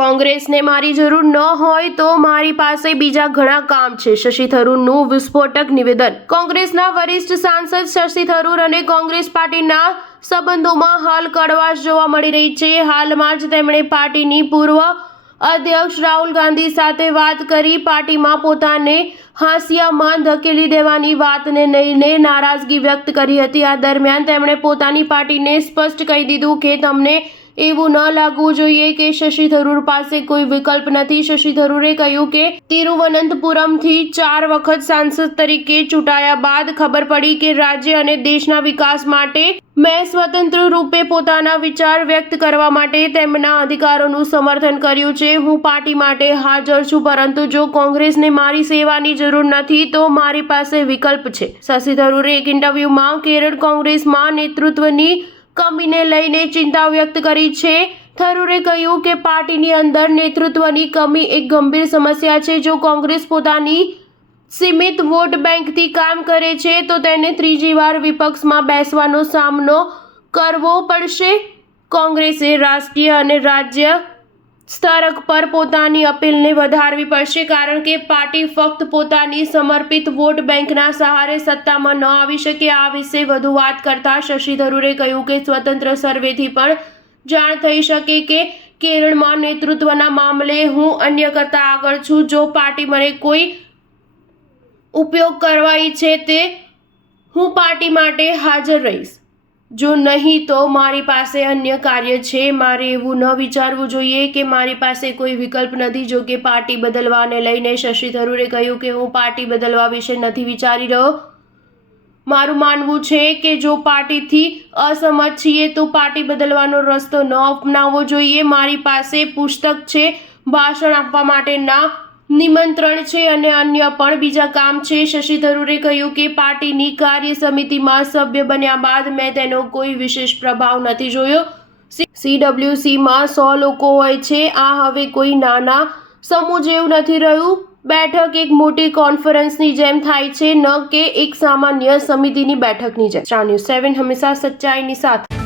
કોંગ્રેસને મારી જરૂર ન હોય તો મારી પાસે બીજા ઘણા કામ છે. શશી થરૂરનું વિસ્ફોટક નિવેદન. કોંગ્રેસના વરિષ્ઠ સાંસદ શશી થરૂર અને કોંગ્રેસ પાર્ટીના સંબંધોમાં હાલ કડવાશ જોવા મળી રહી છે. હાલમાં જ તેમણે પાર્ટીની પૂર્વ અધ્યક્ષ રાહુલ ગાંધી સાથે વાત કરી પાર્ટીમાં પોતાને હાંસિયામાં ધકેલી દેવાની વાતને લઈને નારાજગી વ્યક્ત કરી હતી. આ દરમિયાન તેમણે પોતાની પાર્ટીને સ્પષ્ટ કહી દીધું કે તમને એવું ન લાગવું જોઈએ કે શશી થરૂર પાસે કોઈ વિકલ્પ નથી. શશી થરૂરે કહ્યું કે તિરુવનંતપુરમથી 4 વખત સાંસદ તરીકે ચૂંટાયા બાદ ખબર પડી કે રાજ્ય અને દેશના વિકાસ માટે મેં સ્વતંત્ર રૂપે પોતાના વિચાર વ્યક્ત કરવા માટે તેમના અધિકારોનું સમર્થન કર્યું છે. હું પાર્ટી માટે હાજર છું, પરંતુ જો કોંગ્રેસને મારી સેવાની જરૂર નથી તો મારી પાસે વિકલ્પ છે. શશી થરૂરે એક ઇન્ટરવ્યુમાં કેરળ કોંગ્રેસમાં નેતૃત્વની કમીને લઈને ચિંતા વ્યક્ત કરી છે. થરૂરે કહ્યું કે પાર્ટીની અંદર નેતૃત્વની કમી એક ગંભીર સમસ્યા છે. જો કોંગ્રેસ પોતાની સીમિત વોટ બેંકથી કામ કરે છે તો તેને ત્રીજી વાર વિપક્ષમાં બેસવાનો સામનો કરવો પડશે. કોંગ્રેસે રાષ્ટ્રીય અને રાજ્ય સ્તર પર પોતાની અપીલને વધારવી પડશે, કારણ કે પાર્ટી ફક્ત પોતાની સમર્પિત વોટ બેંકના સહારે સત્તામાં ન આવી શકે. આ વિશે વધુ વાત કરતા શશી થરૂરે કહ્યું કે સ્વતંત્ર સર્વેથી પણ જાણ થઈ શકે કે કેરળમાં નેતૃત્વના મામલે હું અન્ય કરતા આગળ છું. જો પાર્ટી મને કોઈ ઉપયોગ કરવા ઈચ્છે તે હું પાર્ટી માટે હાજર રહીશ, જો નહીં તો મારી પાસે અન્ય કાર્ય છે. મારે એવું ન વિચારવું જોઈએ કે મારી પાસે કોઈ વિકલ્પ નથી. જો કે પાર્ટી બદલવાને લઈને શશી થરૂરે કહ્યું કે હું પાર્ટી બદલવા વિશે નથી વિચારી રહ્યો. મારું માનવું છે કે જો પાર્ટીથી અસહમત છીએ તો પાર્ટી બદલવાનો રસ્તો ન અપનાવવો જોઈએ. મારી પાસે પુસ્તક છે, ભાષણ આપવા માટેના નિમંત્રણ છે અને અન્ય પણ બીજા કામ છે. શશી થરૂરે કહ્યું કે પાર્ટીની કાર્ય સમિતિમાં સભ્ય બન્યા બાદ મેં તેનો કોઈ વિશેષ પ્રભાવ નથી જોયો. CWCમાં 100 લોકો હોય છે. આ હવે કોઈ નાના સમૂહ જેવું નથી રહ્યું. બેઠક એક મોટી કોન્ફરન્સની જેમ થાય છે, ન કે એક સામાન્ય સમિતિની બેઠકની જેમ. સ્ટાર ન્યૂઝ 7 હંમેશા સચ્ચાઈની સાથે.